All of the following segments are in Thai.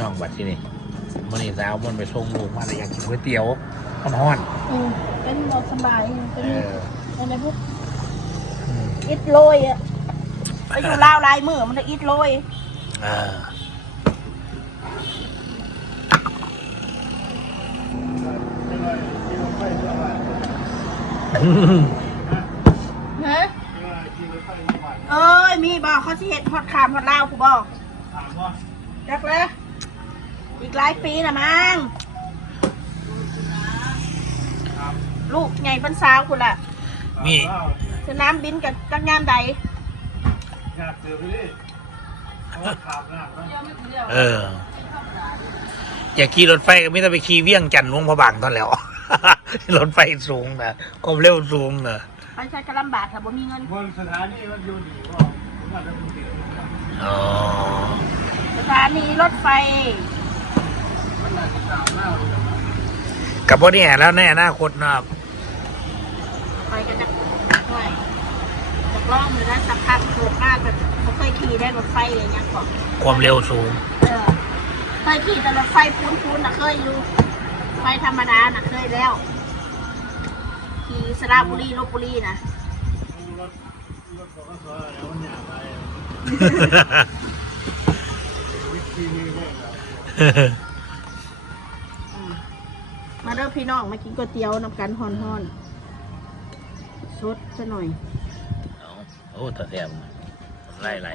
น้องบัดที่นี่มันนี่สาวมันไปส่งลูกมาแล้วอยากกินก๋วยเตี๋ยวฮ้อนอืมเป็นหมดสบายๆเป็นเอออะไรพวกอืมอิดโรยอะไปอยู่ลาวลายมือมันจะอิดโรยเออฮะเอ้ยมีบอกเขาสิเห็ดฮอดขามฮอดลาวกูบอกจักเลย อีกหลายปีนะมั้งลูกไงเป็นสาวกูละมีสนามบินกับกังงามใดอยากเจอไปดิเอาขาบหน้านะเออ อย่าขี่รถไฟก็ไม่ต้องไปขี่เวียงจันทน์หลวงพระบางตอนแล้ว รถไฟสูงนะความเร็วสูงนะไปใช้กระลำบากถ้าบ่มีเงินบนสถานีมันอยู่นี่ว่าผมอาจจะมึงติดอ๋อสถานีรถไฟ กับพวกนี้แล้วในอนาคตนะครับไปกันจะหน่อยจากล่องมือนั้นสักพักโผล่หน้าแบบเขาเคยขี่ได้รถไฟเลยยังก่อนความเร็วสูง เออเคยขี่แต่รถไฟปูนปูนๆน่ะเคยอยู่ไฟธรรมดาน่ะเคยแล้ว ขี่สระบุรีลบบุรีนะ เริ่มพี่น้องมากินก๋วยเตี๋ยวน้ำกันห่อนๆสดซะหน่อยเอาโอ้ตาแซ่บไล่ไล่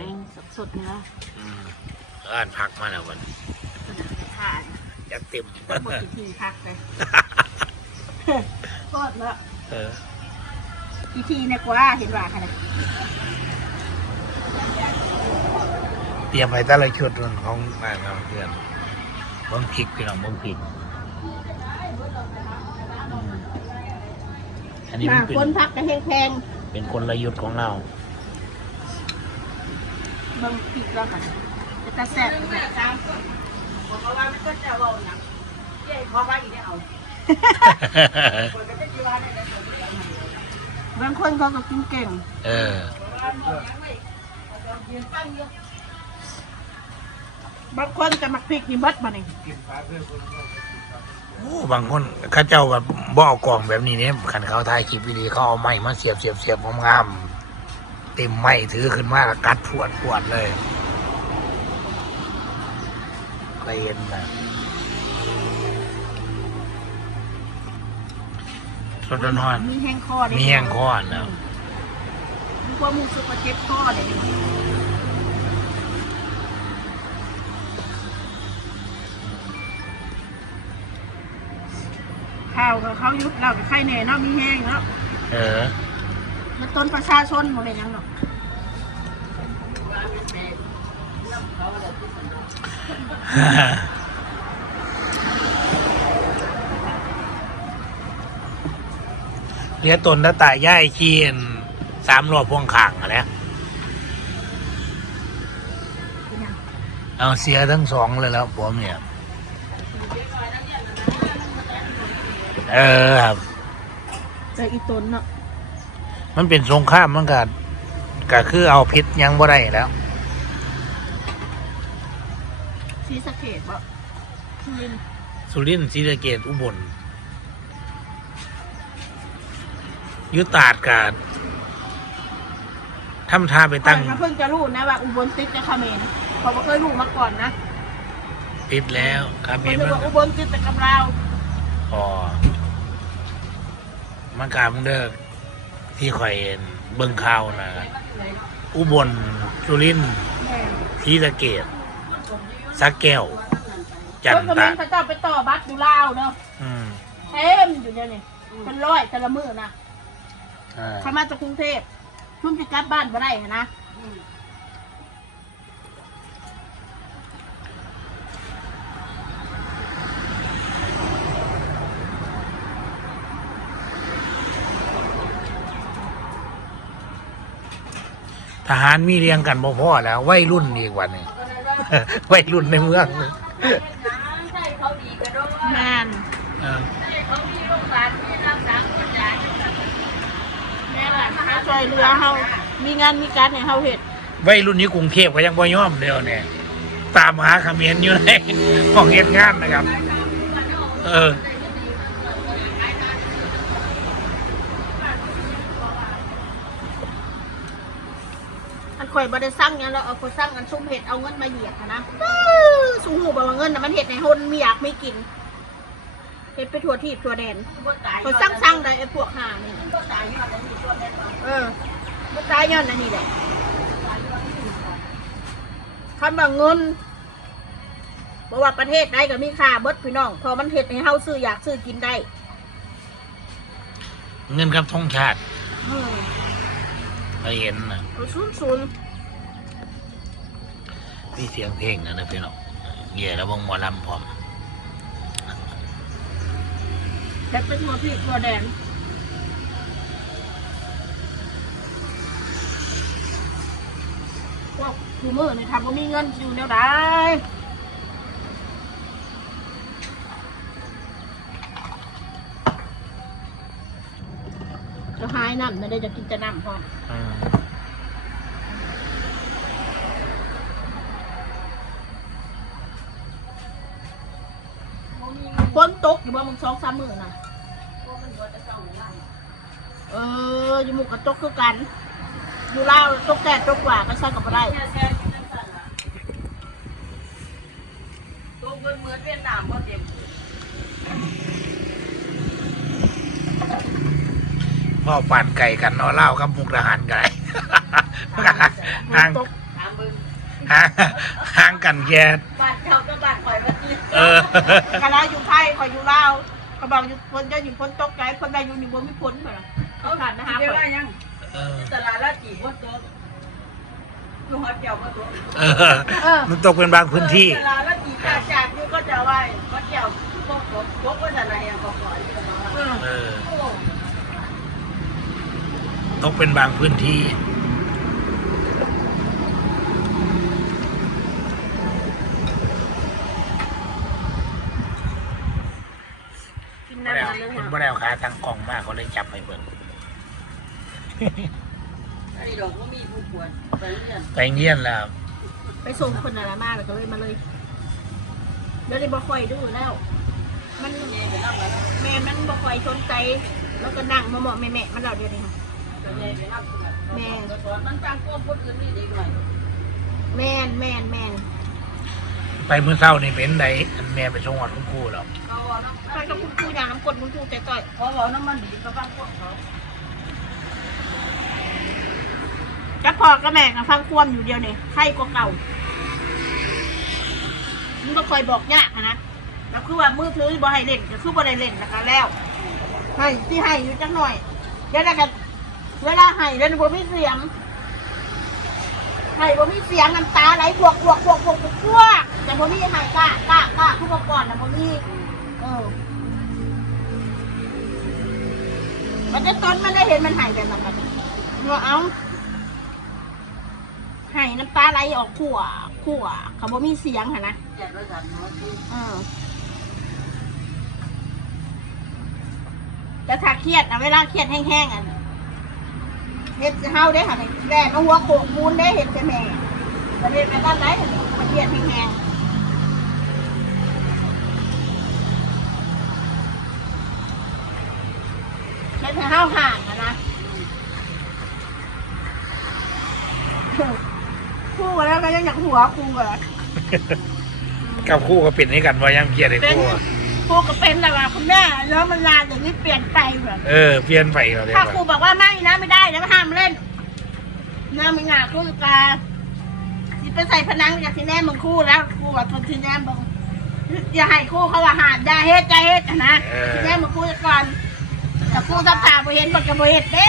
สดๆเนื้ออืมอ่านพักมาแล้วมันกระดาษทานอยากเต็มหมดทีพักเลยกอดแล้วเออพิธีเนี่ยกว่าเห็นว่าค่ะนะเตรียมไปแต่ละชุดรุ่นของงานเราเพื่อนเบิ้งพริกพี่น้องเบิ้งพริกอืม อันนี้มามันเป็นคนพักกระแหงแพงเป็นกลยุทธ์ของเราเบิ่งพริกแล้วกันจะกระแสบแบบจ้างเพราะว่ามันก็จะเบาหนังเย้ขอไว้อีกได้เอาบางคนเขาก็กินเก่งเออ บางคนจะมักพริกนี่เบิดมานี่ บางคนเข้าเจ้าแบบบ่เอากล่องแบบนี้เนี่ยขันเขาถ่ายคลิปวิดีเขาเอาไม้มาเสียบเสียบเสียบงามๆเต็มไม้ถือขึ้นมาแล้วกัดพวดพวดเลยเคยเห็นนะสดร้อนมีแห้งคอๆมีแห้งคอแล้วมีความมูสุกเจ็บคอเลย ข้าวกับเขายุดเรากับไข่แหน่เนาะมีแห้งเนาะเออมันต้นประชาชนหมดเลยยังเนาะเรียกตนตาตายย่ายเชียนสามรอบพ่วงข้างอะแล้วเป็นยังเอาเสียทั้งสองเลยแล้วผมเนี่ย เออครับเจออีต้นเนาะมันเป็นสงครามมันก็ก็คือเอาพิษยังบ่ได้แล้วซีสะเกตบ่สุรินทร์สุรินทร์ศรีสะเกดอุบลอยุตราดกาดทำท่าไปตั้งข้อยก็เพิ่งจะรู้นะว่าอุบลติดกับเขมรเขาบ่เคยรู้มาก่อนนะติดแล้วครับคนเห็นจะมันบอกอุบลติดแต่กับเราวอ๋อ มันกามึงเด้อที่ข่อยเห็นเบิ่งข่าวนะอุบลสุรินทร์แม่ศรีสะเกดสักแก้ว จันคนเขมตะรเขาเจ้าไปต่อบัตรอยู่ลาวเนาะอืมเต็มอยู่เนี่ยนี่เป็นร้อยแต่ละมือนะอ่า เขามาจากกรุงเทพเพิ่งจะกลับบ้านมาได้นะ หารมีเรียงกันบ่พ่อแล้ววัยรุ่นอีกวันหนึงวัยรุ่นในเมืองงานเออแม่หลานเขาช่วยเรือเขามีงานมีการให้เขาเห็ดวัยรุ่นนี้กรุงเทพก็ยังบ่ยอมเดียวเนี่ยตามหาเขมิ้นอยู่ในห้องเฮ็ดงานนะครับ เออ อันข่อยบ่ได้สั่งหยังแล้วเอาข่อยสั่งอันซุ่มเห็ดเอาเงินมาเหยียบหั้นนะสูงหูบ่ว่าเงินน่ะมันเห็ดในหนมีอยากไม่กินเห็ดไปทั่วทีบทั่วแดนข่อยสั่งสั่งได้ไอ้พวกห่านี่เออบ่ตายย้อนอันนี้แหละคำว่าเงินบ่ว่าประเทศใดก็มีค่าเบิดพี่น้องเพอมันเห็ดให้เฮาซื้ออยากซื้อกินได้ เงินกับทงชาติอืมไปเห็นนะเอาศูนย์ศูนย์ มีเสียงเพลงนะนะพี่น้องเย่แล้ววงหมอลำพร้อมแบบเป็นตัวพี่ตัวแดนพวกคูมือนี่ทำว่ามีเงินอยู่แนวใดจะหายน้ำไม่ได้จะกินจะน้ำพออืม อยู่บ่มึงสองสามมือน่ะ เอออยู่หมุกกับตกคือกัน อยู่ลาวตกแดดตกกว่าก็ใช่กับอะไรพ่อปั่นไก่กันเนาะเล่ากับมุกทหารกันเลยห่างตกห่างห่างกันแย่บาด เขาก็บาดข่อยว่าเออคณะอยู่ไทยข่อยอยู่ลาวเขาบอกอยู่คนจะอยู่คนตกใจคนใดอยู่อยู่บนไม่พ้นเหรอเขาผ่านนะฮะเดี๋ยวว่ายังเออตลาดละกี่วัดตัวอยู่หอดเกี่ยววัดตัวเออมันตกเป็นบางพื้นที่ ตลาดละกี่จากจากนี่ก็จะไหว้วัดเกี่ยวพวกพวกพวกว่าจะอะไรอย่างก็ขออยู่ตลอดเออเออตกเป็นบางพื้นที่ กิน บ่ น้ำ ได้ กันเลย คุณ ค่ะ บ่ได้เอาขาทางกล่องมาก เขาเลยจับไปเบิ่งอันนี้ดอกก็มีผู้ป่วยไปเรียนไปเงียนแล้วไปส่งคนอะไรมากเลยก็เลยมาเลยเดี๋ยวนี้บ่ค่อยดูแล้ว มันเมย์ไปนั่งแล้วแม่มันบ่ค่อยสนใจแล้วก็นั่งมาบอกแม่แม่ๆมันเราเดียวนี้ค่ะไปเมย์ไปนั่งแม่แต่ก่อนมันตั้งก้มคนอื่นนี่ดีหน่อยแม่นแม่นแม่น ไปเมื่อเช้านี่เป็นไดอันแม่ไปชงวัดคุณครูแล้วเขาบอกน้ำไปกับคุณครูอย่างน้ำกดคุณครูแต่ต่อยเขาบอกน้ำมันดีเขาบ้างพวกเขาก็พอก็แม่กับฟังความอยู่เดียวนี่ใครกว่าเก่ามันก็คอยบอกยากอะนะแล้วคือว่ามือถือบ่ให้เล่นก็คือบ่ได้เล่นนะคะแล้วให้ที่ให้อยู่จักหน่อยเดี๋ยวนะกันเวลาให้แล้วบ่มีเสียง ให้บ่มีเสียงน้ำตาไหลพวกพวกพวกพวกพวกพวกแต่บ่มีให้กล้ากล้ากล้าทุกเมื่อก่อนนะบ่มีเออมันจะต้นมันได้เห็นมันให้แบบนั้นแบบนี้ว่าเอาให้น้ำตาไหลออกขั่วขั่วเขาบ่มีเสียงค่ะนะจ็ดอยสามร้อยที่เออแต่ถ้าเครียดนะเวลาเครียดแห้งๆอะ เห็ดเฮาได้ค่ะแดดมาหัวโขกมูนได้เห็ดจะแม่ประเด็นไปด้านไหนมันเครียดแห้งเห็ดให้เฮาห่างอะนะคู่กันแล้วก็ยังอยากหัวคู่กันกับคู่ก็เป็นให้กันว่ายังเกียดไอ้เป็นคู่ ครูก็เป็นแต่ว่าคุณแม่แล้วมันนานอย่างนี้เปลี่ยนไปแบบเออเปลี่ยนไปแล้วเลยถ้าว่ะครูบอกว่าไม่นะไม่ได้นะห้ามเล่นน้าไม่งาครูกาที่ไปใส่พนังกับที่แน่มึงครู่แล้วครูกับทนที่แน่มึงอย่าให้ครูเขาว่าหาดอย่าเฮ็ดอย่าเฮ็ดอะนะที่แน่มึงครูจะก่อนแต่ครูทำตาบ่เห็นบอกจะบ่เห็นเด้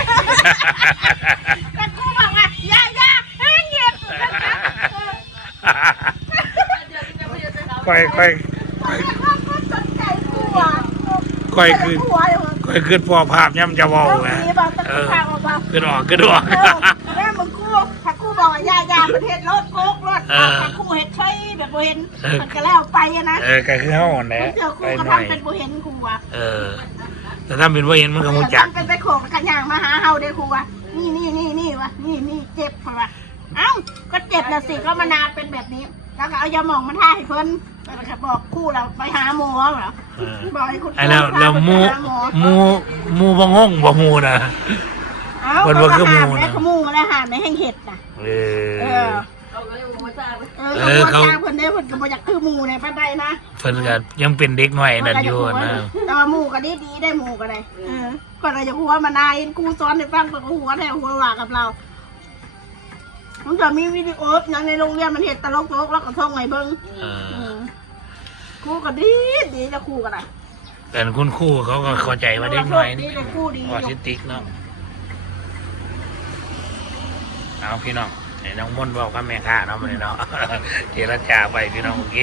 แต่ครูบอกว่าอย่าอย่าให้เหยียบนะคะเออค่อยค่อย เขาก็สนใจครูอะ ค่อยคือครูอะค่อยขึ้นพอภาพย่ำจะเบาเอานะหนีบอกตะเอกุอทางออกมาขึ้นออกขึ้นออกเออแม่มึงครู่ถ้าครู่บอกว่าอย่าอย่าประเทศรถโกกรถเออถ้าครู่เห็ดใช่แบบบ่เห็นเออมันก็แล้วไปอะนะเออก็คือเฮาแหละมันเจอคไปรู่ก็หน่อยทำเป็นบ่เห็นครูว่ะเออแต่ถ้าเป็นว่าเห็นมันก็มูจักทำเป็นไปโขกกันย่างมาหาเฮาได้ครูว่ะนี่นี่นี่นี่วะนี่นี่เจ็บเพราะว่าเอ้าก็เจ็บนะสิก็มานานเป็นแบบนี้ แล้วก็เอายาหมองมาทาให้เพิ่น แล้วก็บอกครู่เราไปหาหมอเหรอเออบอกให้คุณไอ้แล้วแล้วหมูพาไปหาหมอหมูหมูบ่งงบ่หมูนะเอ้าเพิ่นว่าคือหมู่นะแม่ขมูแล้วหาในแห่งเห็ดน่ะเอเอออเขาก็เลยมาจ้าเออเออเขา เขาจ้างเพิ่นได้เพิ่นก็บ่อยากคือหมูในปานใดนะเพิ่นก็ยังเป็นเด็กน้อยนั่นอยู่นะแต่ว่าหมูก็ดีดีได้หมูก็ได้เออก่อนเราจะหัวมานายกูสอนให้ฟังก็หัวแท้หัวว่ากับเรา มันจะมีวิดีโอยังในโรงเรียนมันเห็ดตลกตลกแล้วก็ท่องไงเบิ้งเออเออครูก็ดีดีจะครูก็ได้แต่คุณครูเขาก็เข้าใจว่าเด็กน้อยดีนี่เลยครูดีออทิสติกเนาะเอาพี่น้องไอ้น้องมนต์บอกกับแม่ค้าเนาะมันเนาะ เจรจาไปพี่น้องโอเค